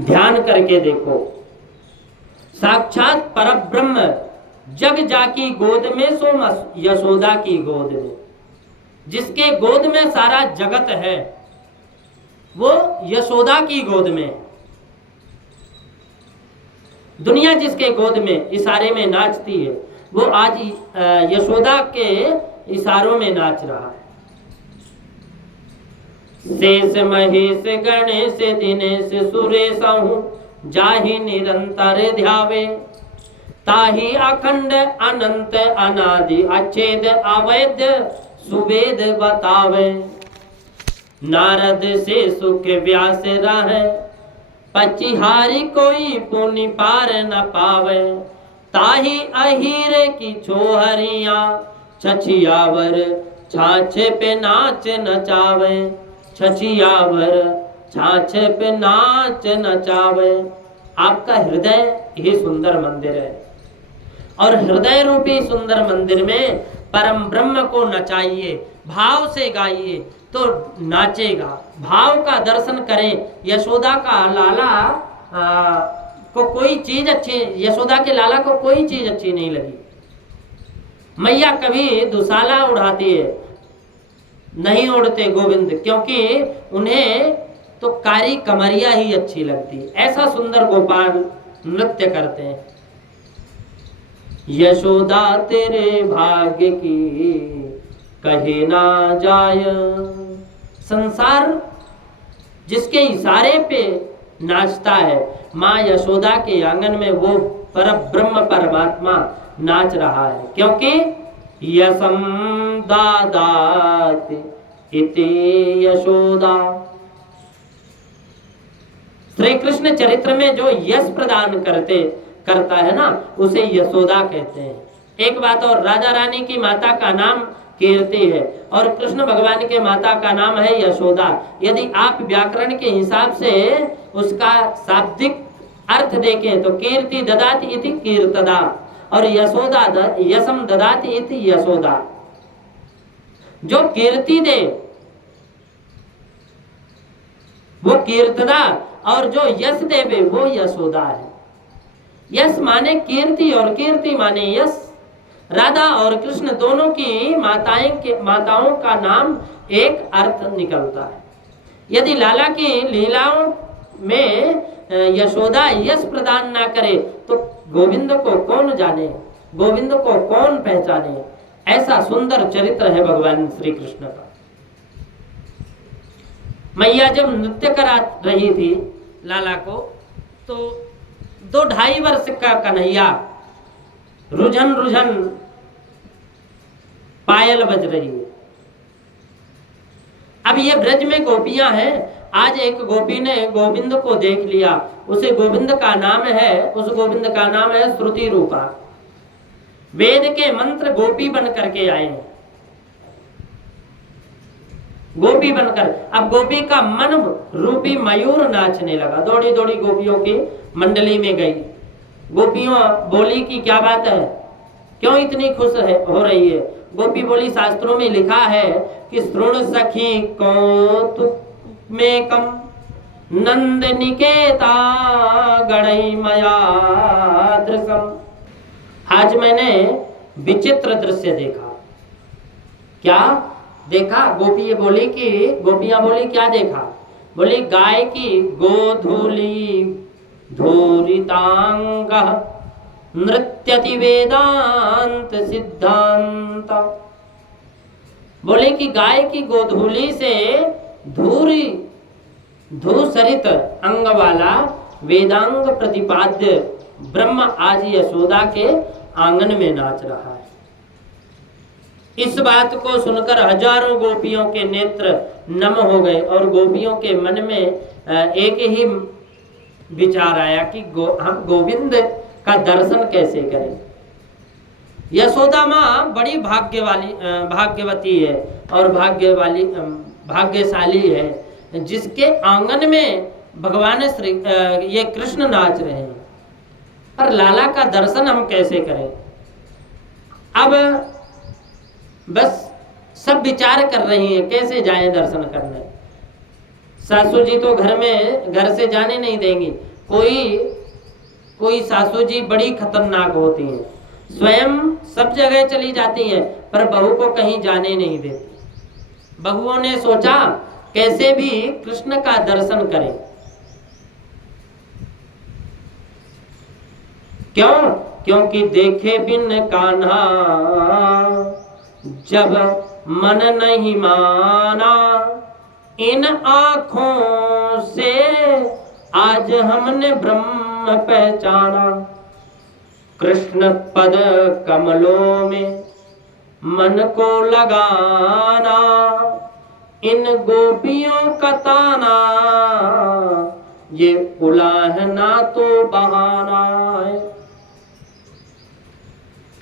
ध्यान करके देखो, साक्षात परब्रह्म जग जाकी गोद में सो यशोदा की गोद में। जिसके गोद में सारा जगत है वो यशोदा की गोद में। दुनिया जिसके गोद में इशारे में नाचती है वो आज यशोदा के इशारों में नाच रहा है। शेष महेश गणेश दिनेश सुरेश जाहि निरंतर ध्यावे, ताहि अखंड अनंत अनादि अच्छेद अवैध सुवेद बतावे। नारद से सुख व्यास रहे, पचिहारी कोई पुनि पार न पावे। ताहि अहीर की छोहरिया, छछियावर छाछ पे नाच नचावे। छछियावर छाछ पे नाच नचावे। आपका हृदय ही सुंदर मंदिर है और हृदय रूपी सुंदर मंदिर में परम ब्रह्म को नचाइए, भाव से गाइए तो नाचेगा। भाव का दर्शन करें। यशोदा का लाला को कोई चीज अच्छी, यशोदा के लाला को कोई चीज अच्छी नहीं लगी। मैया कभी दुशाला उड़ाती है, नहीं उड़ते गोविंद, क्योंकि उन्हें तो कारी कमरिया ही अच्छी लगती। ऐसा सुंदर गोपाल नृत्य करते हैं। यशोदा तेरे भाग्य की कहे ना जाय। संसार जिसके इशारे पे नाचता है, माँ यशोदा के आंगन में वो परब्रह्म परमात्मा नाच रहा है। क्योंकि यशम दादाति इति यशोदा। श्री कृष्ण चरित्र में जो यश प्रदान करता है ना, उसे यशोदा कहते हैं। एक बात और, राजा रानी की माता का नाम कीर्ति है और कृष्ण भगवान के माता का नाम है यशोदा। यदि आप व्याकरण के हिसाब से उसका शाब्दिक अर्थ देखें तो कीर्ति ददाति इति कीर्तदा और यशोदा यशम ददाति इति यशोदा। जो कीर्ति दे वो कीर्तदा और जो यश देवे वो यशोदा है। यश माने कीर्ति और कीर्ति माने यश। राधा और कृष्ण दोनों की माताओं का नाम एक अर्थ निकलता है। यदि लाला की लीलाओं में यशोदा यश प्रदान ना करे तो गोविंद को कौन जाने, गोविंद को कौन पहचाने। ऐसा सुंदर चरित्र है भगवान श्री कृष्ण का। मैया जब नृत्य करा रही थी लाला को, तो 2-2.5 वर्ष का कन्हैया रुझन रुझन पायल बज रही है। अब ये ब्रज में गोपियां हैं। आज एक गोपी ने गोविंद को देख लिया। उस गोविंद का नाम है श्रुति रूपा। वेद के मंत्र गोपी बन करके आए हैं, गोपी बनकर। अब गोपी का मन रूपी मयूर नाचने लगा। दौड़ी दौड़ी गोपियों की मंडली में गई। गोपियों बोली कि क्या बात है, क्यों इतनी खुश हो रही है। गोपी बोली, शास्त्रों में लिखा है कि श्रृण सखी कौतुक में कम नंद निकेता गणई मया दृशम। आज मैंने विचित्र दृश्य देखा। क्या देखा? गोपियां बोली क्या देखा? बोली गाय की गोधूली धूरितांग नृत्यति वेदांत सिद्धांत। बोले कि गाय की गोधूली से धूसरित अंग वाला वेदांग प्रतिपाद्य ब्रह्म आज यशोदा के आंगन में नाच रहा है। इस बात को सुनकर हजारों गोपियों के नेत्र नम हो गए और गोपियों के मन में एक ही विचार आया कि हम गोविंद का दर्शन कैसे करें। यशोदा माँ बड़ी भाग्यवती है और भाग्यशाली है जिसके आंगन में भगवान ये कृष्ण नाच रहे हैं। पर लाला का दर्शन हम कैसे करें? अब बस सब विचार कर रही हैं कैसे जाएं दर्शन करने। सासू जी तो घर से जाने नहीं देंगी। कोई कोई सासू जी बड़ी खतरनाक होती हैं, स्वयं सब जगह चली जाती हैं पर बहू को कहीं जाने नहीं देती। बहुओं ने सोचा कैसे भी कृष्ण का दर्शन करें। क्यों? क्योंकि देखे बिन कान्हा जब मन नहीं माना, इन आँखों से आज हमने ब्रह्म पहचाना। कृष्ण पद कमलों में मन को लगाना, इन गोपियों का ताना ये उलाहना तो बहाना है।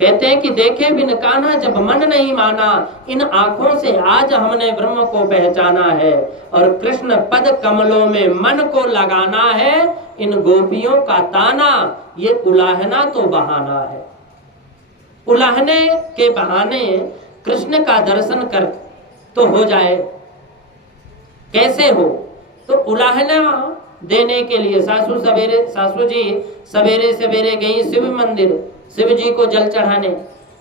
कहते हैं कि देखे बिन कान्हा जब मन नहीं माना, इन आंखों से आज हमने ब्रह्म को पहचाना है। और कृष्ण पद कमलों में मन को लगाना है, इन गोपियों का ताना ये उलाहना तो बहाना है। उलाहने के बहाने कृष्ण का दर्शन कर तो हो जाए। कैसे हो? तो उलाहना देने के लिए सासू जी सवेरे सवेरे गई शिव मंदिर, शिव जी को जल चढ़ाने।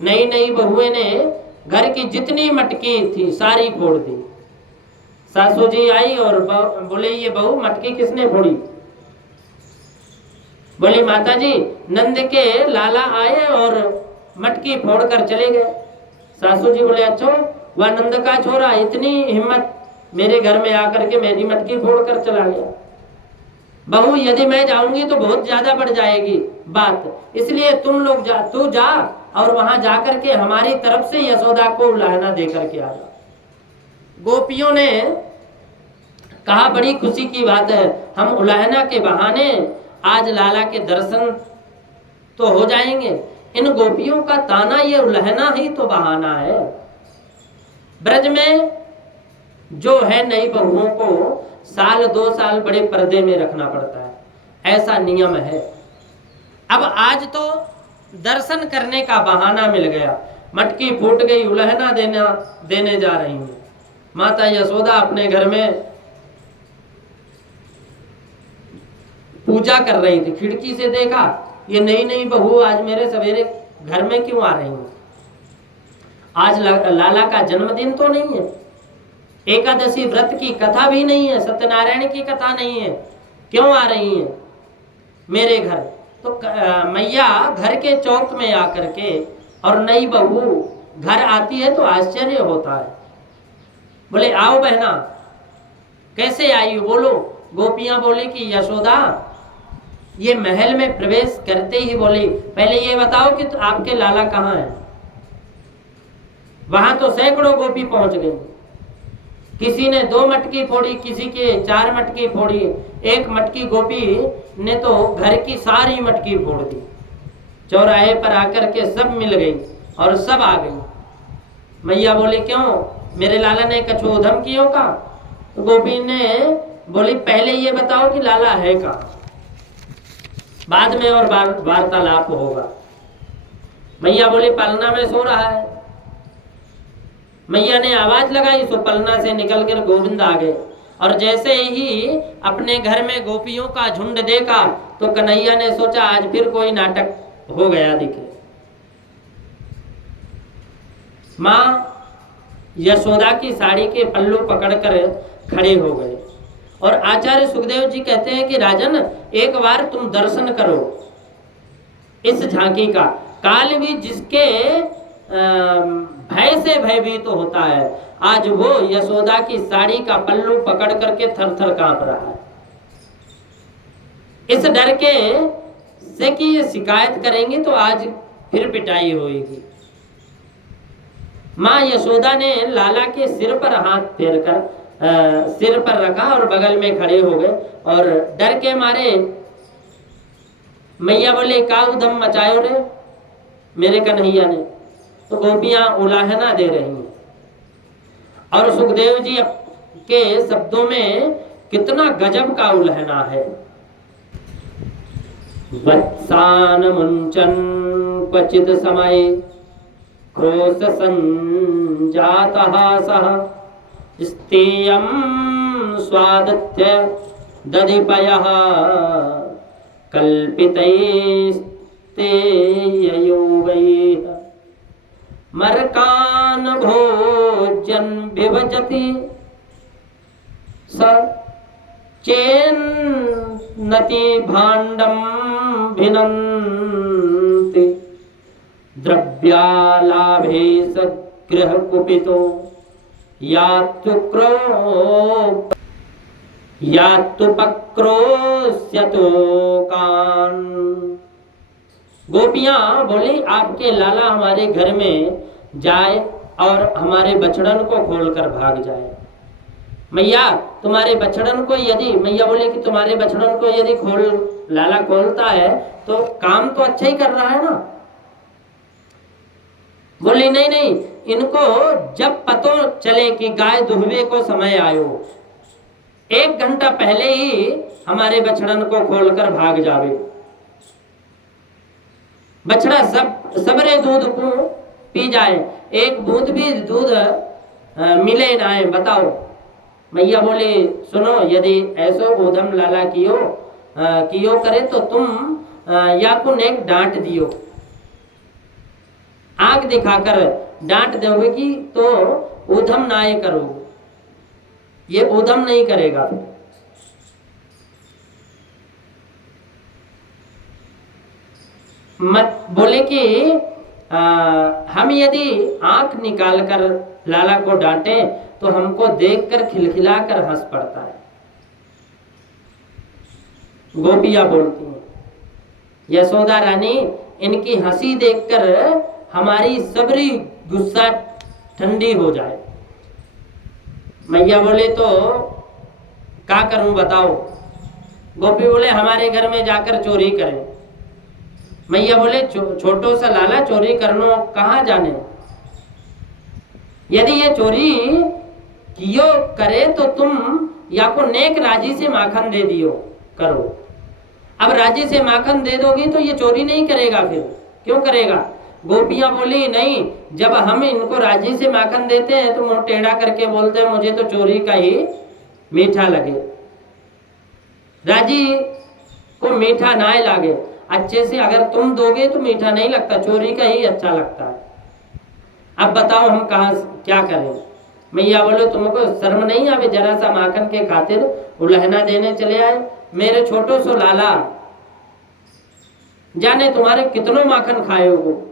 नई नई बहुएं ने घर की जितनी मटकी थी सारी फोड़ दी। सासू जी आई और बोले ये बहू मटकी किसने फोड़ी? बोली माता जी नंद के लाला आए और मटकी फोड़ कर चले गए। सासू जी बोले अच्छा वह नंद का छोरा इतनी हिम्मत मेरे घर में आकर के मेरी मटकी फोड़ कर चला गया। बहू यदि मैं जाऊंगी तो बहुत ज्यादा बढ़ जाएगी बात, इसलिए तुम लोग तू जा और वहां जाकर के हमारी तरफ से यशोदा को उलाहना दे करके आ जा। गोपियों ने कहा बड़ी खुशी की बात है, हम उलाहना के बहाने आज लाला के दर्शन तो हो जाएंगे। इन गोपियों का ताना ये उलाहना ही तो बहाना है। ब्रज में जो है नई बहुओं को साल 2 साल बड़े पर्दे में रखना पड़ता है, ऐसा नियम है। अब आज तो दर्शन करने का बहाना मिल गया, मटकी फूट गई, उलहना देने जा रही हैं। माता यशोदा अपने घर में पूजा कर रही थी, खिड़की से देखा ये नई नई बहू आज मेरे सवेरे घर में क्यों आ रही हैं? आज लाला का जन्मदिन तो नहीं है, एकादशी व्रत की कथा भी नहीं है, सत्यनारायण की कथा नहीं है, क्यों आ रही हैं मेरे घर? तो मैया घर के चौक में आकर के और नई बहू घर आती है तो आश्चर्य होता है। बोले आओ बहना, कैसे आई बोलो? गोपियां बोली कि यशोदा ये महल में प्रवेश करते ही बोली पहले ये बताओ कि तो आपके लाला कहाँ है? वहां तो सैकड़ों गोपी पहुंच गई, किसी ने 2 मटकी फोड़ी, किसी के 4 मटकी फोड़ी, एक मटकी गोपी ने तो घर की सारी मटकी फोड़ दी। चौराहे पर आकर के सब मिल गई और सब आ गई। मैया बोली क्यों मेरे लाला ने कछु उधम कियो का? तो गोपी ने बोली पहले ये बताओ कि लाला है का, बाद में और वार्तालाप होगा। मैया बोली पलना में सो रहा है। मैया ने आवाज लगाई तो पलना से निकलकर गोविंद आ गए और जैसे ही अपने घर में गोपियों का झुंड देखा तो कन्हैया ने सोचा आज फिर कोई नाटक हो गया दिखे। माँ यशोदा की साड़ी के पल्लू पकड़कर खड़े हो गए और आचार्य सुखदेव जी कहते हैं कि राजन एक बार तुम दर्शन करो इस झांकी का। काल भी जिसके भय से भयभीत तो होता है, आज वो यशोदा की साड़ी का पल्लू पकड़ करके थर थर कांप रहा है, इस डर के से कि ये शिकायत करेंगे तो आज फिर पिटाई होगी। माँ यशोदा ने लाला के सिर पर हाथ फेरकर सिर पर रखा और बगल में खड़े हो गए और डर के मारे मैया बोले का उधम मचायो रे मेरे कन्हैया ने? तो गोपियां उलाहना दे रही हैं और सुखदेव जी के शब्दों में कितना गजब का उलाहना है। वत्सान मुंचन क्वचित समय क्रोश संजातः सः स्तेयं स्वादत्य दधिपयः कल्पितैस्ते ययोगैः मर्कान् भोजन विभजति स चेन्नति भाण्डं भिनन्ति द्रव्यालाभे स गृहकुपितो यात्तुपक्रोश्यतो कान्। गोपियां बोली आपके लाला हमारे घर में जाए और हमारे बछड़न को खोलकर भाग जाए। मैया तुम्हारे बछड़न को यदि, मैया बोले कि तुम्हारे बछड़न को यदि लाला खोलता है तो काम तो अच्छा ही कर रहा है ना। बोली नहीं नहीं, इनको जब पतो चले कि गाय दुहवे को समय आयो, 1 घंटा पहले ही हमारे बछड़न को खोलकर भाग जावे। बछड़ा सबरे दूध को पी जाए, एक बूंद भी दूध मिले ना है, बताओ। मैया बोले सुनो, यदि ऐसो ऊधम लाला कियो करे तो तुम याकुन एक डांट दियो, आंख दिखाकर डांट दोगे कि तो ऊधम नाय करो, ये ऊधम नहीं करेगा। मत बोले कि हम यदि आंख निकालकर लाला को डांटे तो हमको देखकर खिलखिलाकर हंस पड़ता है। गोपियां बोलती हैं यशोदा रानी, इनकी हंसी देखकर हमारी सबरी गुस्सा ठंडी हो जाए। मैया बोले तो क्या करूं बताओ। गोपी बोले हमारे घर में जाकर चोरी करें। मैया बोले छोटो सा लाला चोरी करनो कहाँ जाने, यदि ये चोरी कियो करे तो तुम या को नेक राजी से माखन दे दियो करो। अब राजी से माखन दे दोगी तो ये चोरी नहीं करेगा, फिर क्यों करेगा। गोपियां बोली नहीं, जब हम इनको राजी से माखन देते हैं तो मुंह टेढ़ा करके बोलते हैं मुझे तो चोरी का ही मीठा लगे। राजी को मीठा ना लागे, अच्छे से अगर तुम दोगे तो मीठा नहीं लगता, चोरी का ही अच्छा लगता है। अब बताओ हम कहाँ क्या करें। मैया बोलो तुमको शर्म नहीं आवे, जरा सा माखन के खातिर उलहना देने चले आए। मेरे छोटो सो लाला, जाने तुम्हारे कितनों माखन खाए हो,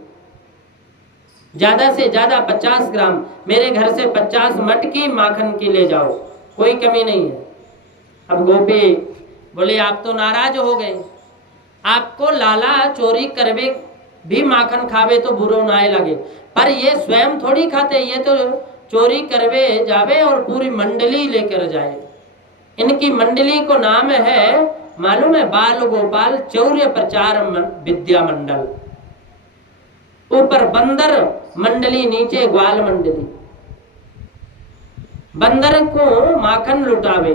ज्यादा से ज्यादा 50 ग्राम, मेरे घर से 50 मटकी माखन की ले जाओ, कोई कमी नहीं है। अब गोपी बोले आप तो नाराज हो गए, आपको लाला चोरी करवे भी माखन खावे तो बुरो ना लगे, पर ये स्वयं थोड़ी खाते, ये तो चोरी करवे जावे और पूरी मंडली लेकर जाए। इनकी मंडली को नाम है मालूम है, बाल गोपाल चौर्य प्रचार विद्या मंडल। ऊपर बंदर मंडली, नीचे ग्वाल मंडली। बंदर को माखन लुटावे,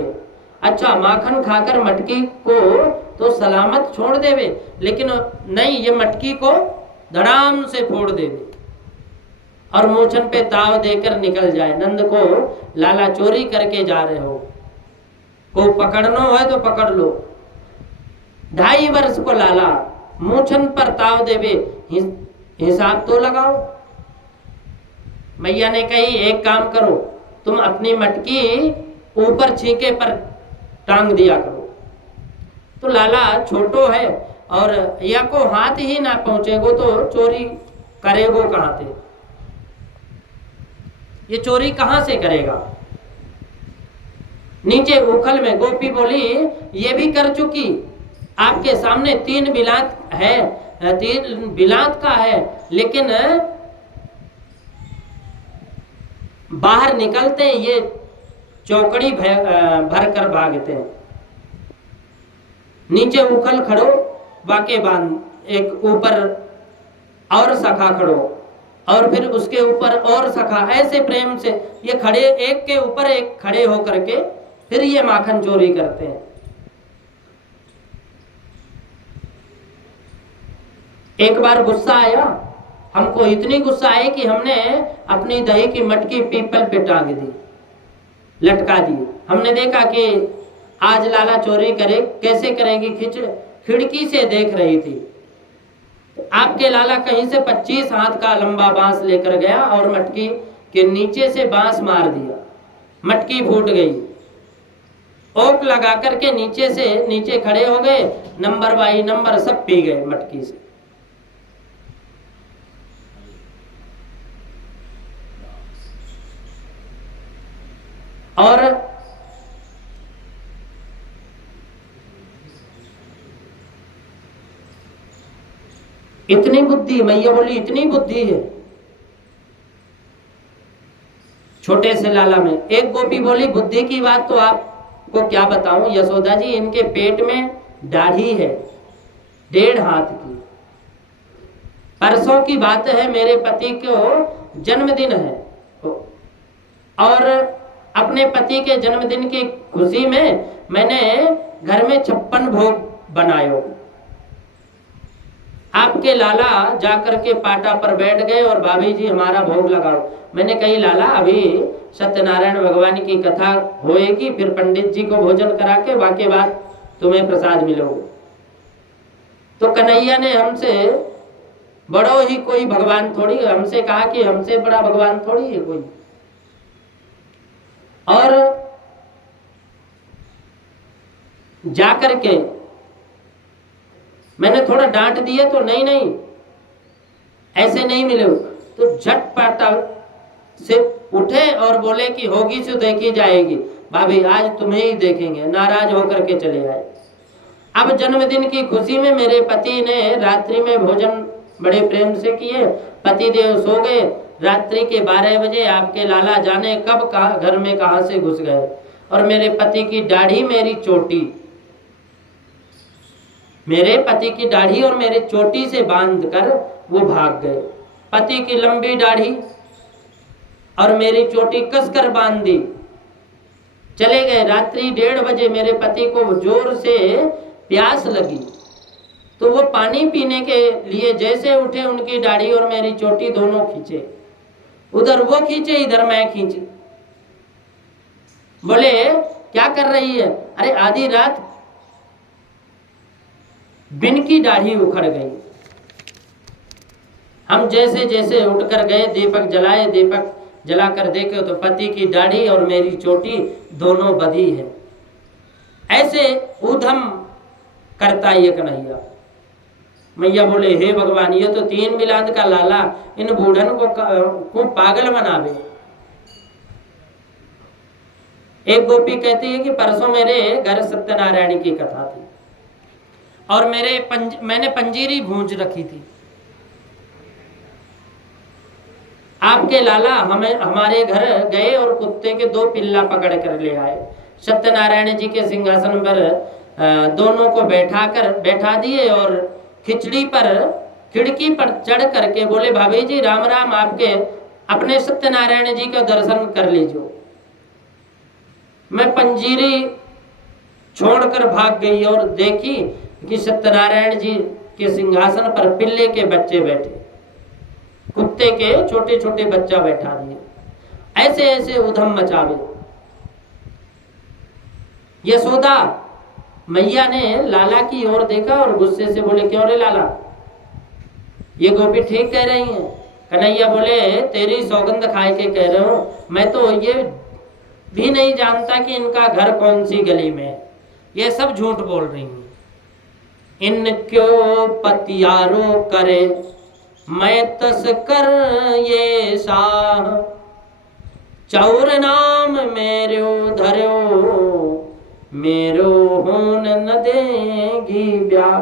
अच्छा माखन खाकर मटकी को तो सलामत छोड़ देवे, लेकिन नहीं, ये मटकी को धड़ाम से फोड़ देवे और मूछन पे ताव देकर निकल जाए। नंद को लाला चोरी करके जा रहे हो, को पकड़ना है तो पकड़ लो। 2.5 वर्ष को लाला मूछन पर ताव देवे, हिसाब तो लगाओ। मैया ने कही एक काम करो, तुम अपनी मटकी ऊपर छींके पर टांग दिया करो। तो लाला छोटो है और या को हाथ ही ना पहुंचेगो तो चोरी करेगो कहां से, ये चोरी कहां से करेगा। नीचे उखल में गोपी बोली ये भी कर चुकी, आपके सामने 3 बिलात है, 3 बिलात का है, लेकिन बाहर निकलते ये चौकड़ी भर कर भागते हैं। नीचे उखल खड़ो, बाके बांध एक ऊपर और सखा खड़ो, और फिर उसके ऊपर और सखा, ऐसे प्रेम से ये खड़े एक के ऊपर एक खड़े होकर के फिर ये माखन चोरी करते हैं। एक बार गुस्सा आया हमको, इतनी गुस्सा आई कि हमने अपनी दही की मटकी पीपल पे टांग दी, लटका दी। हमने देखा कि आज लाला चोरी करे, कैसे करेगी? खिड़की से देख रही थी। तो आपके लाला कहीं से 25 हाथ का लंबा बांस लेकर गया और मटकी के नीचे से बांस मार दिया, मटकी फूट गई। ओक लगा करके नीचे खड़े हो गए, नंबर बाई नंबर सब पी गए मटकी से। और इतनी बुद्धि, मैया बोली इतनी बुद्धि है छोटे से लाला में। एक गोपी बोली बुद्धि की बात तो आपको क्या बताऊं यशोदा जी, इनके पेट में दाढ़ी है 1.5 हाथ की। परसों की बात है, मेरे पति को जन्मदिन है और अपने पति के जन्मदिन की खुशी में मैंने घर में 56 भोग बनायो। आपके लाला जाकर के पाटा पर बैठ गए और भाभी जी हमारा भोग लगाओ। मैंने कही लाला अभी सत्यनारायण भगवान की कथा होएगी, फिर पंडित जी को भोजन करा के बाकी बात तुम्हें प्रसाद मिलोगे। तो कन्हैया ने हमसे बड़ो ही कोई भगवान थोड़ी, हमसे कहा कि हमसे बड़ा भगवान थोड़ी है कोई। और जाकर के मैंने थोड़ा डांट दिया तो नहीं ऐसे नहीं मिले। तो झटपट से उठे और बोले कि होगी सो देखी जाएगी, भाभी आज तुम्हें ही देखेंगे। नाराज होकर के चले आए। अब जन्मदिन की खुशी में मेरे पति ने रात्रि में भोजन बड़े प्रेम से किए, पति देव सो गए। रात्रि के 12 बजे आपके लाला जाने कब कहा घर में कहां से घुस गए और मेरे पति की दाढ़ी मेरी चोटी, मेरे पति की दाढ़ी और मेरे चोटी से बांधकर वो भाग गए। पति की लंबी दाढ़ी और मेरी चोटी कसकर बांध दी, चले गए। रात्रि 1:30 बजे मेरे पति को जोर से प्यास लगी तो वो पानी पीने के लिए जैसे उठे, उनकी दाढ़ी और मेरी चोटी दोनों खींचे। उधर वो खींचे, इधर मैं खींची। बोले क्या कर रही है? अरे आधी रात बिन की दाढ़ी उखड़ गई। हम जैसे जैसे उठकर गए, दीपक जलाए, दीपक जलाकर देखे तो पति की दाढ़ी और मेरी चोटी दोनों बधी है। ऐसे ऊधम करता ये कन्हैया। मैया बोले हे भगवान, ये तो 3 मिलाद का लाला इन बूढ़न को पागल बनावे। एक गोपी कहती है कि परसों मेरे घर सत्यनारायण की कथा थी और मैंने पंजीरी भूंज रखी थी। आपके लाला हमारे घर गए और कुत्ते के 2 पिल्ला पकड़ कर ले आए। सत्यनारायण जी के सिंहासन पर दोनों को बैठा दिए और खिचड़ी पर खिड़की पर चढ़ करके बोले भाभी जी राम राम, आपके अपने सत्यनारायण जी का दर्शन कर लीजिए। मैं पंजीरी छोड़कर भाग गई और देखी कि सत्यनारायण जी के सिंहासन पर पिल्ले के बच्चे बैठे, कुत्ते के छोटे छोटे बच्चा बैठा दिए। ऐसे ऐसे उधम मचावे। यशोदा मैया ने लाला की ओर देखा और गुस्से से बोले क्यों रे लाला, ये गोपी ठीक कह रही है। कन्हैया बोले तेरी सौगंध खाए के कह रहे हो, मैं तो ये भी नहीं जानता कि इनका घर कौन सी गली में है, ये सब झूठ बोल रही हैं। इनको पतियारो करे मैं तस्कर ये शाह, चौर नाम मेरो धर्यो मेरो होन न देगी ब्याह।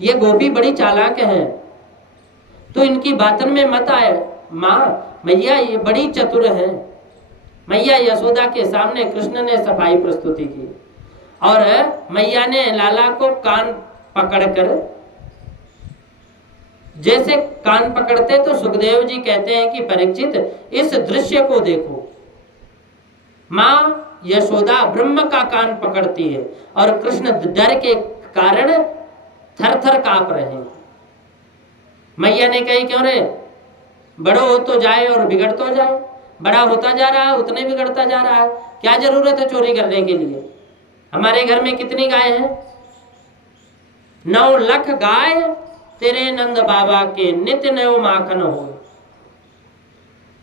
ये गोपी बड़ी चालाक है, तो इनकी बातन में मत आए। माँ मैया ये बड़ी चतुर है। मैया यशोदा के सामने कृष्ण ने सफाई प्रस्तुति की और मैया ने लाला को कान पकड़कर, जैसे कान पकड़ते तो सुखदेव जी कहते हैं कि परीक्षित इस दृश्य को देखो। माँ यशोदा ब्रह्म का कान पकड़ती है और कृष्ण डर के कारण थर थर कांप रहे हैं। मैया ने कही क्यों रे, बड़ो हो तो जाए और बिगड़ तो जाए, बड़ा होता जा रहा है उतने बिगड़ता जा रहा है, क्या जरूरत है चोरी करने के लिए। हमारे घर में कितनी गाय हैं? 9 लाख गाय तेरे नंद बाबा के नित्य नयो माखन हो।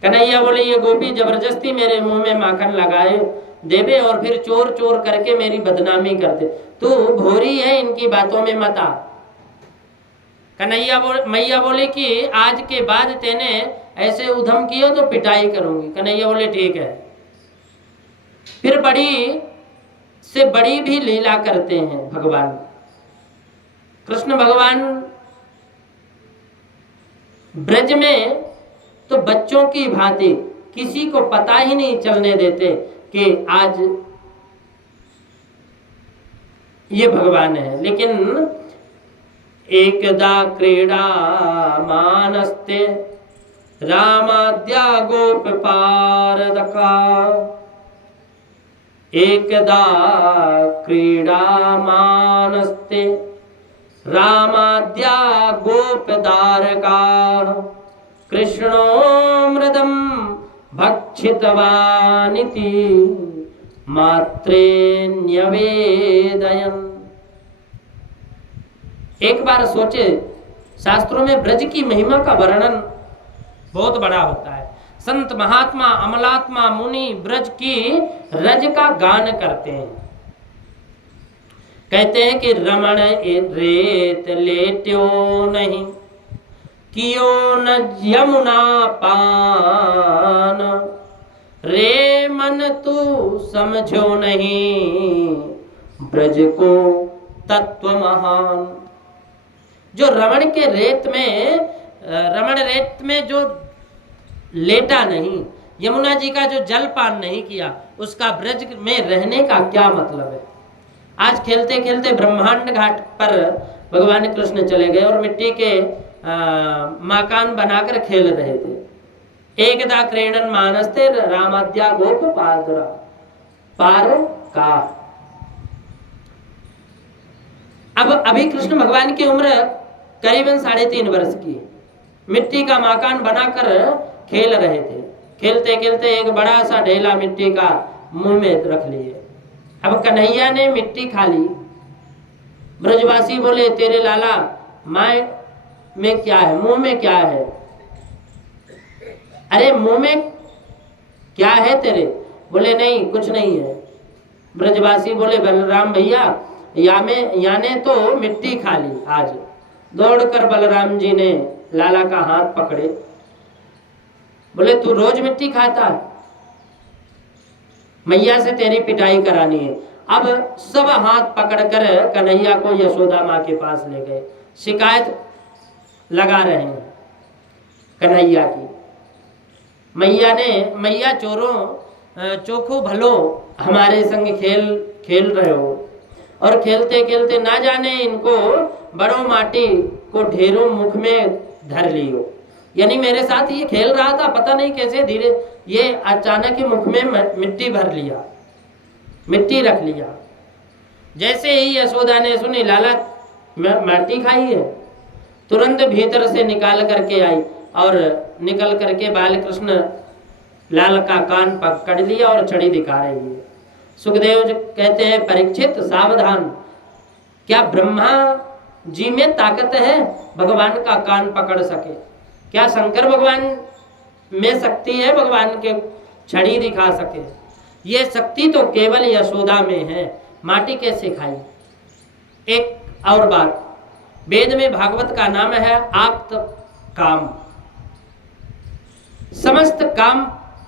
कन्हैया बोले ये गोपी जबरदस्ती मेरे मुंह में माखन लगाए देवे और फिर चोर चोर करके मेरी बदनामी कर दे। तू भोरी है, इनकी बातों में मत आ। मैया बोले कि आज के बाद तेने ऐसे उधम किए तो पिटाई करूंगी। कन्हैया बोले ठीक है। फिर बड़ी से बड़ी भी लीला करते हैं भगवान कृष्ण भगवान। ब्रज में तो बच्चों की भांति किसी को पता ही नहीं चलने देते कि आज ये भगवान है। लेकिन एकदा क्रीड़ा मानस्ते रामाद्या गोप पारदका। एकदा क्रीड़ा मानस्ते रामाद्या गोपदारका। कृष्णो मृदम भक्षितवानिति मात्रे न्यवेदयन्। एक बार सोचे, शास्त्रों में ब्रज की महिमा का वर्णन बहुत बड़ा होता है। संत महात्मा अमलात्मा मुनि ब्रज की रज का गान करते हैं। कहते हैं कि रमण रेत लेट्यो नहीं, कियो न यमुना पान। रे मन तू समझो नहीं, ब्रज को तत्व महान। जो रमण रेत में जो लेटा नहीं, यमुना जी का जो जलपान नहीं किया, उसका ब्रज में रहने का क्या मतलब है। आज खेलते खेलते ब्रह्मांड घाट पर भगवान कृष्ण चले गए और मिट्टी के मकान बनाकर खेल रहे थे। एकदा क्रीडन मानस्ते रामाद्या गोप पादरा पार का। अब अभी कृष्ण भगवान की उम्र करीबन 3.5 वर्ष की। मिट्टी का मकान बनाकर खेल रहे थे। खेलते खेलते एक बड़ा सा ढेला मिट्टी का मुंह में रख लिए। अब कन्हैया ने मिट्टी खा ली। ब्रजवासी बोले तेरे लाला माय में क्या है, मुंह में क्या है? अरे मुंह में क्या है तेरे? बोले नहीं कुछ नहीं है। ब्रजवासी बोले बलराम भैया याने तो मिट्टी खा ली आज। दौड़कर बलराम जी ने लाला का हाथ पकड़े। बोले तू रोज मिट्टी खाता, मैया से तेरी पिटाई करानी है। अब सब हाथ पकड़कर कन्हैया को यशोदा माँ के पास ले गए। शिकायत लगा रहे हैं कन्हैया की। मैया चोरों चोखो भलो हमारे संग खेल रहे हो, और खेलते खेलते ना जाने इनको बड़ो माटी को ढेरों मुख में धर लियो। यानी मेरे साथ ये खेल रहा था, पता नहीं कैसे धीरे ये अचानक ही मुख में मिट्टी भर लिया, मिट्टी रख लिया। जैसे ही यशोदा ने सुनी लाला माटी खाई है, तुरंत भीतर से निकाल करके आई और निकल करके बाल कृष्ण लाल का कान पकड़ लिया और छड़ी दिखा रही है। सुखदेव कहते हैं परीक्षित सावधान, क्या ब्रह्मा जी में ताकत है भगवान का कान पकड़ सके? क्या शंकर भगवान में शक्ति है भगवान के छड़ी दिखा सके? ये शक्ति तो केवल यशोदा में है। माटी कैसे खाई? एक और बात, वेद में भागवत का नाम है आप्त काम। समस्त काम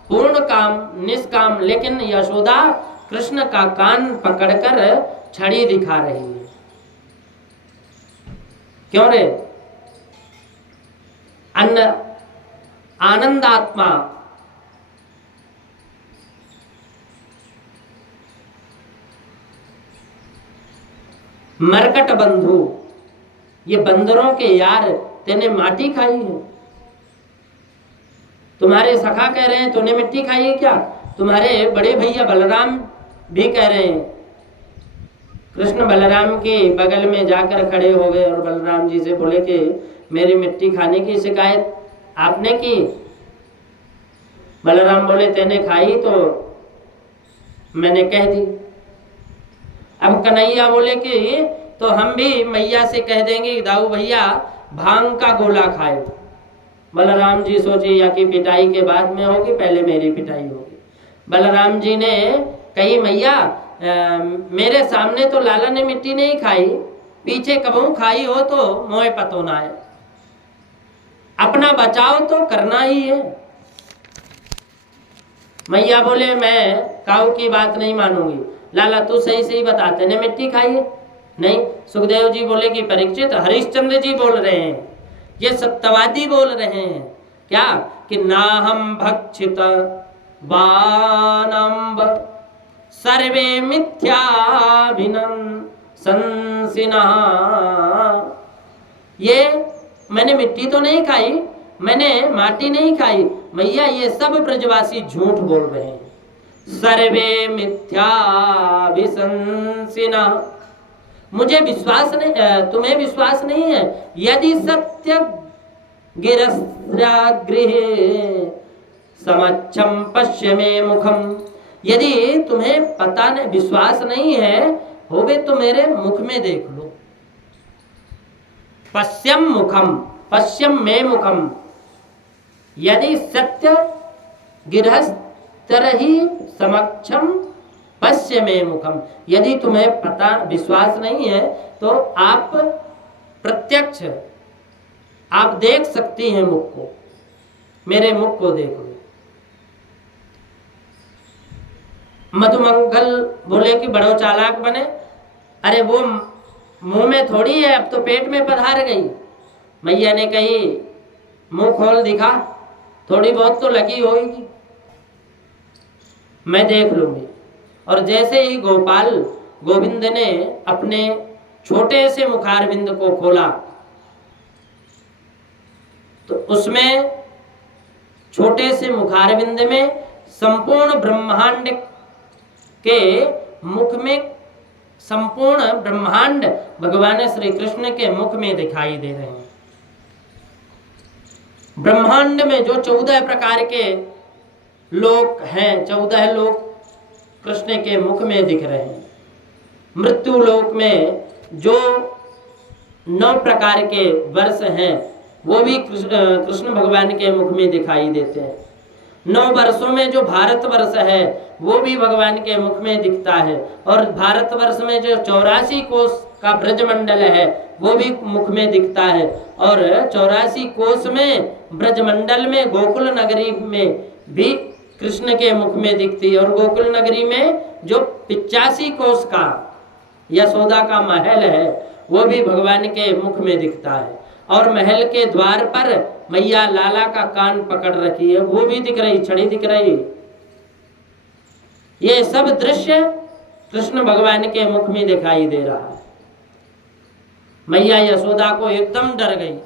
पूर्ण काम निष्काम, लेकिन यशोदा कृष्ण का कान पकड़कर छड़ी दिखा रही है। क्यों रे? आनंदात्मा मरकट बंधु, ये बंदरों के यार तेने माटी खाई है। तुम्हारे सखा कह रहे हैं तूने मिट्टी खाई है क्या? तुम्हारे बड़े भैया बलराम भी कह रहे हैं। कृष्ण बलराम के बगल में जाकर खड़े हो गए और बलराम जी से बोले कि मेरी मिट्टी खाने की शिकायत आपने की। बलराम बोले तेने खाई तो मैंने कह दी। अब कन्हैया बोले कि तो हम भी मैया से कह देंगे दाऊ भैया भांग का गोला खाए। बलराम जी सोचे या कि पिटाई के बाद में होगी, पहले मेरी पिटाई होगी। बलराम जी ने कही मैया मेरे सामने तो लाला ने मिट्टी नहीं खाई, पीछे कबहू खाई हो तो मोए पतो ना है, अपना बचाव तो करना ही है। मैया बोले मैं काऊ की बात नहीं मानूंगी, लाला तू सही सही बताते ने मिट्टी खाई है? नहीं। सुखदेव जी बोले कि परीक्षित हरिश्चंद्र जी बोल रहे हैं, ये सत्यवादी बोल रहे हैं क्या कि नाहम भक्षित बानम्ब सर्वे मिथ्याभिनम संसिना। ये मैंने मिट्टी तो नहीं खाई, मैंने माटी नहीं खाई मैया, ये सब ब्रजवासी झूठ बोल रहे हैं। सर्वे मिथ्याभिसंसिना, मुझे विश्वास नहीं, तुम्हें विश्वास नहीं है। यदि सत्य गिरस्त्रागृह समक्षम पश्य में मुखम, यदि तुम्हें पता नहीं, विश्वास नहीं है होवे तो मेरे मुख में देख लो। पश्यम मुखम, पश्यम में मुखम, यदि सत्य गिरस्त्रहि समक्षम पश्य में मुखम, यदि तुम्हें पता विश्वास नहीं है तो आप प्रत्यक्ष आप देख सकती हैं मुख को, मेरे मुख को देख लो। मधुमंगल बोले कि बड़ो चालाक बने, अरे वो मुंह में थोड़ी है, अब तो पेट में पधार गई। मैया ने कही मुंह खोल दिखा, थोड़ी बहुत तो लगी होगी, मैं देख लूंगी। और जैसे ही गोपाल गोविंद ने अपने छोटे से मुखारविंद को खोला तो उसमें छोटे से मुखारविंद में संपूर्ण ब्रह्मांड के मुख में, संपूर्ण ब्रह्मांड भगवान श्री कृष्ण के मुख में दिखाई दे रहे हैं। ब्रह्मांड में जो 14 प्रकार के लोक हैं, 14 लोक कृष्ण के मुख में दिख रहे हैं। मृत्यु लोक में जो 9 प्रकार के वर्ष हैं वो भी कृष्ण भगवान के मुख में दिखाई देते हैं। 9 वर्षों में जो भारत वर्ष है वो भी भगवान के मुख में दिखता है। और भारत वर्ष में जो 84 कोष का ब्रजमंडल है वो भी मुख में दिखता है। और 84 कोष में ब्रजमंडल में गोकुल नगरी में भी कृष्ण के मुख में दिखती है। और गोकुल नगरी में जो 85 कोष का यशोदा का महल है वो भी भगवान के मुख में दिखता है। और महल के द्वार पर मैया लाला का कान पकड़ रखी है, वो भी दिख रही, छड़ी दिख रही। ये सब दृश्य कृष्ण भगवान के मुख में दिखाई दे रहा है। मैया यशोदा को एकदम डर गई,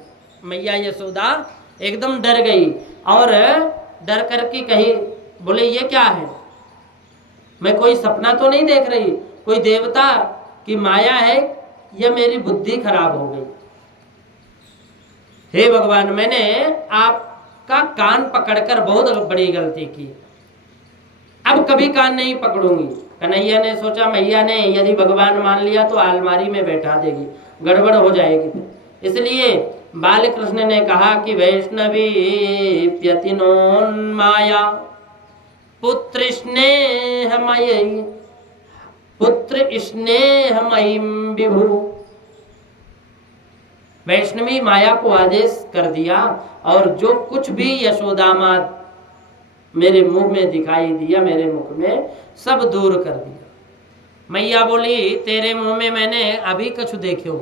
मैया यशोदा एकदम डर गई और डर करके कही, बोले ये क्या है, मैं कोई सपना तो नहीं देख रही, कोई देवता की माया है या मेरी बुद्धि खराब हो गई। हे भगवान, मैंने आपका कान पकड़कर बहुत बड़ी गलती की, अब कभी कान नहीं पकड़ूंगी। कन्हैया ने सोचा मैया ने यदि भगवान मान लिया तो अलमारी में बैठा देगी, गड़बड़ हो जाएगी। इसलिए बाल कृष्ण ने कहा कि वैष्णवी प्यतिनोन्माया पुत्र स्नेहमयी, पुत्र स्नेहमयी विभु। वैष्णवी माया को आदेश कर दिया और जो कुछ भी यशोदा माँ मेरे मुंह में दिखाई दिया, मेरे मुख में सब दूर कर दिया। मैया बोली तेरे मुंह में मैंने अभी कछु देखो।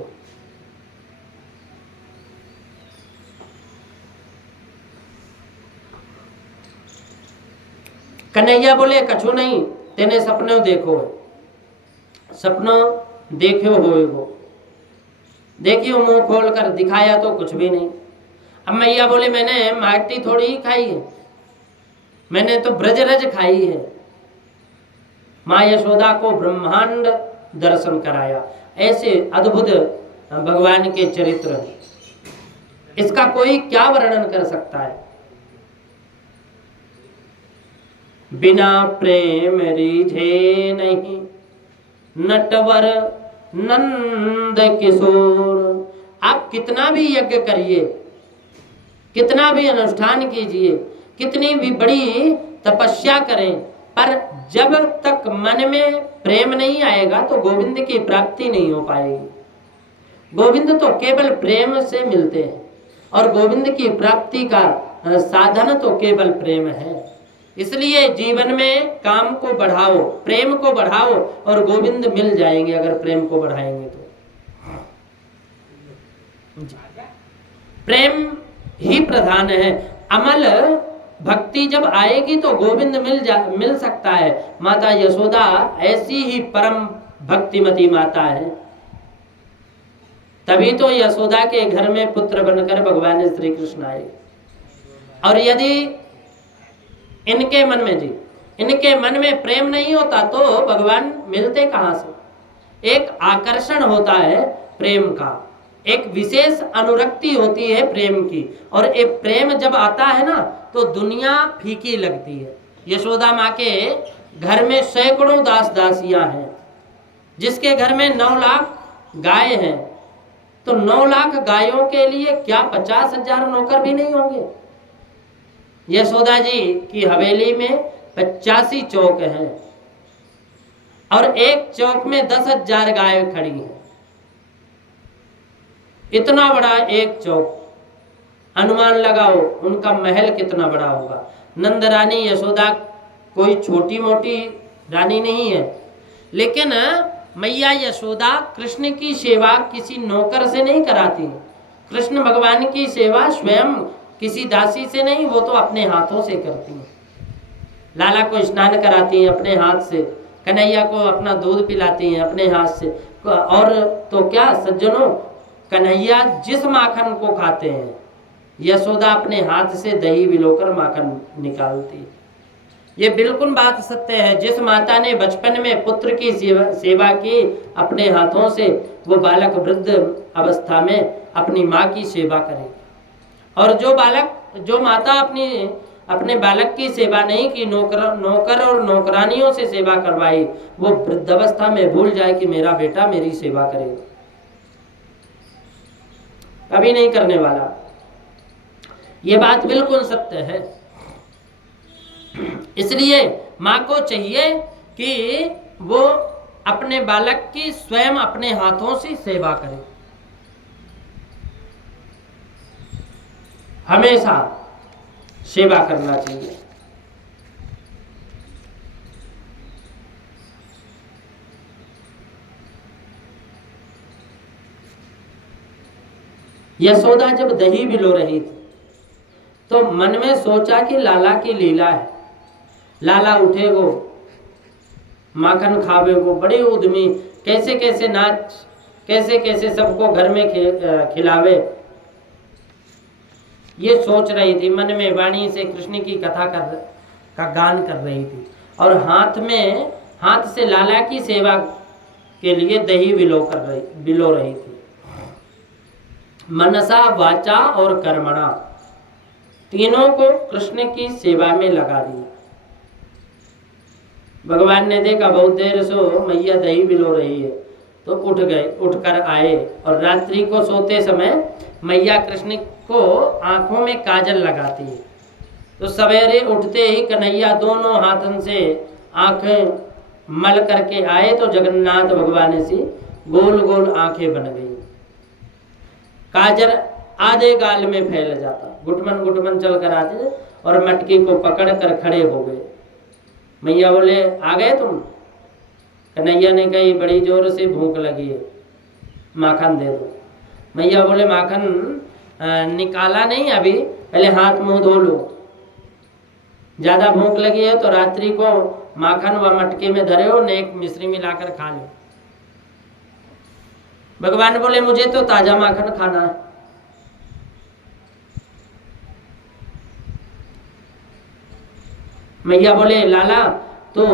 कन्हैया बोले कछु नहीं, तेने सपने देखो, सपनों देखो होए वो, देखियो मुंह खोल कर दिखाया तो कुछ भी नहीं। अब मैया बोले मैंने माटी थोड़ी ही खाई है, मैंने तो ब्रजरज खाई है। माँ यशोदा को ब्रह्मांड दर्शन कराया। ऐसे अद्भुत भगवान के चरित्र, इसका कोई क्या वर्णन कर सकता है। बिना प्रेम रीझे नहीं नटवर नंद किशोर। आप कितना भी यज्ञ करिए, कितना भी अनुष्ठान कीजिए, कितनी भी बड़ी तपस्या करें, पर जब तक मन में प्रेम नहीं आएगा तो गोविंद की प्राप्ति नहीं हो पाएगी। गोविंद तो केवल प्रेम से मिलते हैं और गोविंद की प्राप्ति का साधन तो केवल प्रेम है। इसलिए जीवन में काम को बढ़ाओ, प्रेम को बढ़ाओ और गोविंद मिल जाएंगे अगर प्रेम को बढ़ाएंगे तो। प्रेम ही प्रधान है। अमल भक्ति जब आएगी तो गोविंद मिल सकता है। माता यशोदा ऐसी ही परम भक्तिमती माता है, तभी तो यशोदा के घर में पुत्र बनकर भगवान श्री कृष्ण आए। और यदि इनके मन में प्रेम नहीं होता तो भगवान मिलते कहां से। एक आकर्षण होता है प्रेम का, एक विशेष अनुरक्ति होती है प्रेम की, और एक प्रेम जब आता है ना तो दुनिया फीकी लगती है। यशोदा माँ के घर में सैकड़ों दास दासियां हैं, जिसके घर में 9 लाख गाय हैं, तो 9 लाख गायों के लिए क्या 50,000 नौकर भी नहीं होंगे। यशोदा जी की हवेली में 85 चौक हैं और एक चौक में 10,000 गाय खड़ी हैं। इतना बड़ा एक चौक, अनुमान लगाओ उनका महल कितना बड़ा होगा। नंद रानी यशोदा कोई छोटी मोटी रानी नहीं है, लेकिन मैया यशोदा कृष्ण की सेवा किसी नौकर से नहीं कराती। कृष्ण भगवान की सेवा स्वयं किसी दासी से नहीं, वो तो अपने हाथों से करती हैं। लाला को स्नान कराती हैं अपने हाथ से, कन्हैया को अपना दूध पिलाती हैं अपने हाथ से। और तो क्या सज्जनों, कन्हैया जिस माखन को खाते हैं यशोदा अपने हाथ से दही विलोकर माखन निकालती। ये बिल्कुल बात सत्य है। जिस माता ने बचपन में पुत्र की सेवा की अपने हाथों से, वो बालक वृद्ध अवस्था में अपनी माँ की सेवा करेगी। और जो माता अपने बालक की सेवा नहीं की, नौकर और नौकरानियों से सेवा करवाई, वो वृद्धावस्था में भूल जाए कि मेरा बेटा मेरी सेवा करेगा, कभी नहीं करने वाला। ये बात बिल्कुल सत्य है। इसलिए माँ को चाहिए कि वो अपने बालक की स्वयं अपने हाथों से सेवा करे, हमेशा सेवा करना चाहिए। यशोदा जब दही बिलो रही थी तो मन में सोचा कि लाला की लीला है, लाला उठेगो माखन खावेगो, बड़ी उद्यमी, कैसे कैसे नाच, कैसे कैसे सबको घर में खिलावे। ये सोच रही थी मन में, वाणी से कृष्ण की कथा का गान कर रही थी और हाथ से लाला की सेवा के लिए दही बिलो रही थी। मनसा वाचा और कर्मणा तीनों को कृष्ण की सेवा में लगा दिया। भगवान ने देखा बहुत देर से मैया दही बिलो रही है तो उठकर आए और रात्रि को सोते समय मैया कृष्ण को आंखों में काजल लगाती है। तो सवेरे उठते ही कन्हैया दोनों हाथों से आंखें मल करके आए तो जगन्नाथ भगवान से गोल गोल आंखें बन गई। काजल आधे गाल में फैल जाता, घुटमन घुटमन चल कर आते और मटकी को पकड़ कर खड़े हो गए। मैया बोले आ गए तुम? कन्हैया ने कही बड़ी जोर से भूख लगी है, माखन दे दो। मैया बोले माखन निकाला नहीं अभी, पहले हाथ मुंह धो लो। ज्यादा भूख लगी है तो रात्रि को माखन व मटके में धरे हो, नेक मिश्री मिलाकर खा लो। भगवान बोले मुझे तो ताजा माखन खाना है। मैया बोले लाला तो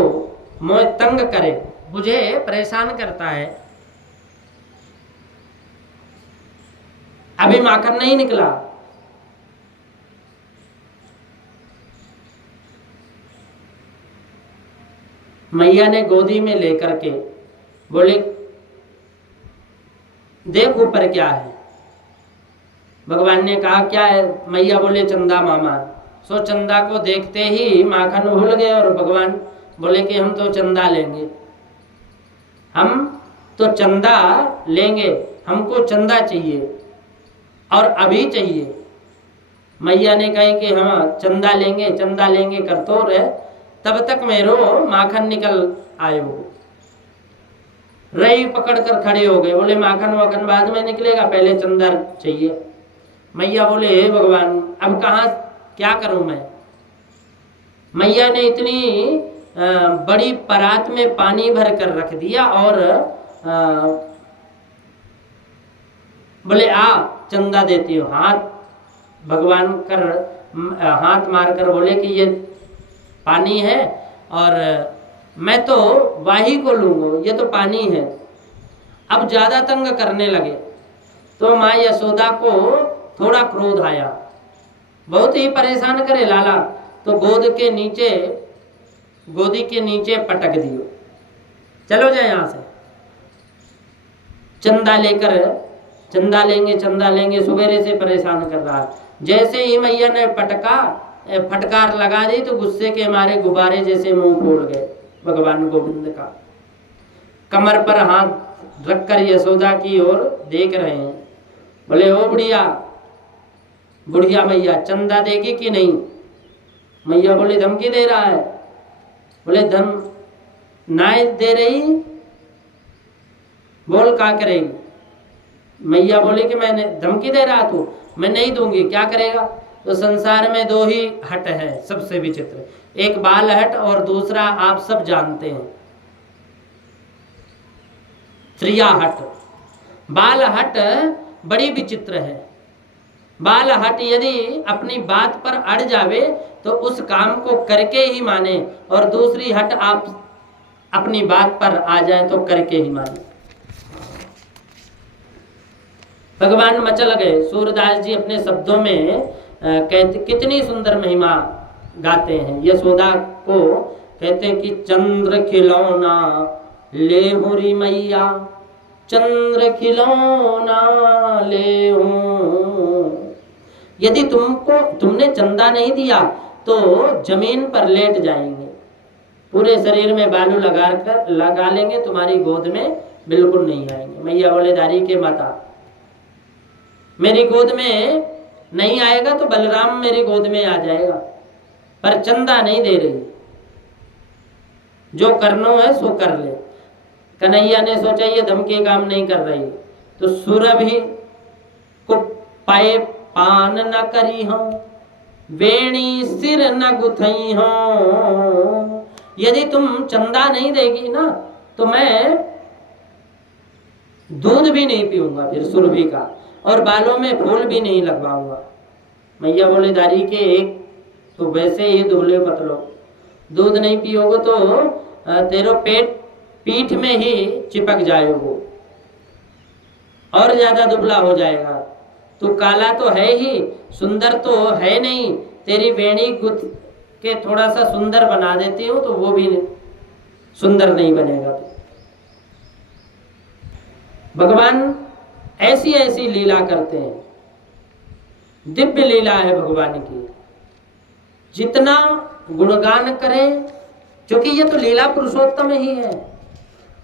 मोह तंग करे, मुझे परेशान करता है, अभी माखन नहीं निकला। मैया ने गोदी में लेकर के बोले देख ऊपर क्या है। भगवान ने कहा क्या है। मैया बोले चंदा मामा। सो चंदा को देखते ही माखन भूल गए और भगवान बोले कि हम तो चंदा लेंगे, हम तो चंदा लेंगे, हमको चंदा चाहिए और अभी चाहिए। मैया ने कहा कि हम चंदा लेंगे कर तो रहे, तब तक मेरो माखन निकल आयो। रही पकड़ कर खड़े हो गए, बोले माखन वाखन बाद में निकलेगा, पहले चंदा चाहिए। मैया बोले हे भगवान अब कहाँ क्या करूं मैं। मैया ने इतनी बड़ी परात में पानी भर कर रख दिया और बोले आ चंदा देती हो। हाथ भगवान कर हाथ मार कर बोले कि ये पानी है और मैं तो वाही को लूंगा, ये तो पानी है। अब ज्यादा तंग करने लगे तो माँ यशोदा को थोड़ा क्रोध आया, बहुत ही परेशान करे लाला, तो गोदी के नीचे पटक दियो, चलो जाए यहाँ से। चंदा लेंगे सुबेरे से परेशान कर रहा है। जैसे ही मैया ने फटकार लगा दी तो गुस्से के मारे गुब्बारे जैसे मुंह खोल गए भगवान गोविंद का। कमर पर हाथ रखकर यशोदा की ओर देख रहे हैं। बोले ओ बुढ़िया मैया चंदा देगी कि नहीं। मैया बोले धमकी दे रहा है। बोले धम ना दे रही, बोल क्या करेगी। मैया बोले कि मैंने धमकी दे रहा तू, मैं नहीं दूंगी, क्या करेगा। तो संसार में दो ही हट है सबसे विचित्र, एक बाल हट और दूसरा आप सब जानते हैं त्रिया हट। बाल हट बड़ी विचित्र है। बाल हट यदि अपनी बात पर अड़ जावे तो उस काम को करके ही माने, और दूसरी हट आप अपनी बात पर आ जाए तो करके ही माने। भगवान मचल गए। सूरदास जी अपने शब्दों में कहते कितनी सुंदर महिमा गाते हैं। यशोदा को कहते हैं कि चंद्र खिलौना ले हुरी मैया, चंद्र खिलौना ले हूं। यदि तुमने चंदा नहीं दिया तो जमीन पर लेट जाएंगे, पूरे शरीर में बालू लगा लेंगे, तुम्हारी गोद में बिल्कुल नहीं आएंगे। मैया बोले दारी के माता मेरी गोद में नहीं आएगा तो बलराम मेरी गोद में आ जाएगा, पर चंदा नहीं दे रही, जो करनो है सो कर ले। कन्हैया ने सोचा ये धमकी काम नहीं कर रही, तो सुरभि को पाए पान न करी हूं, वेणी सिर न गुथई हूं। यदि तुम चंदा नहीं देगी ना तो मैं दूध भी नहीं पीऊंगा फिर सुरभि का, और बालों में फूल भी नहीं लगवाऊंगा। मैया बोले दारी के एक तो वैसे ही दुबले पतलो, दूध नहीं पियोगे तो तेरो पीठ में ही चिपक जाएगो और ज्यादा दुबला हो जाएगा। तू काला तो है ही, सुंदर तो है नहीं, तेरी बेणी गुथ के थोड़ा सा सुंदर बना देती हूँ तो वो भी सुंदर नहीं बनेगा। भगवान ऐसी ऐसी लीला करते हैं, दिव्य लीला है भगवान की। जितना गुणगान करें, क्योंकि ये तो लीला पुरुषोत्तम ही है,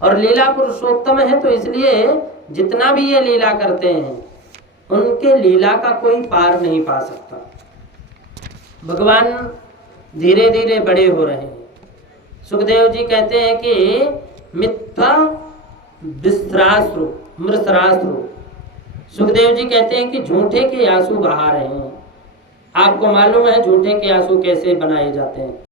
और लीला पुरुषोत्तम है तो इसलिए जितना भी ये लीला करते हैं उनके लीला का कोई पार नहीं पा सकता। भगवान धीरे धीरे बड़े हो रहे हैं। सुखदेव जी कहते हैं कि मिथ्या विस्त्राश्रु मृतराश्रु। सुखदेव जी कहते हैं कि झूठे के आंसू बहा रहे हैं। आपको मालूम है झूठे के आंसू कैसे बनाए जाते हैं।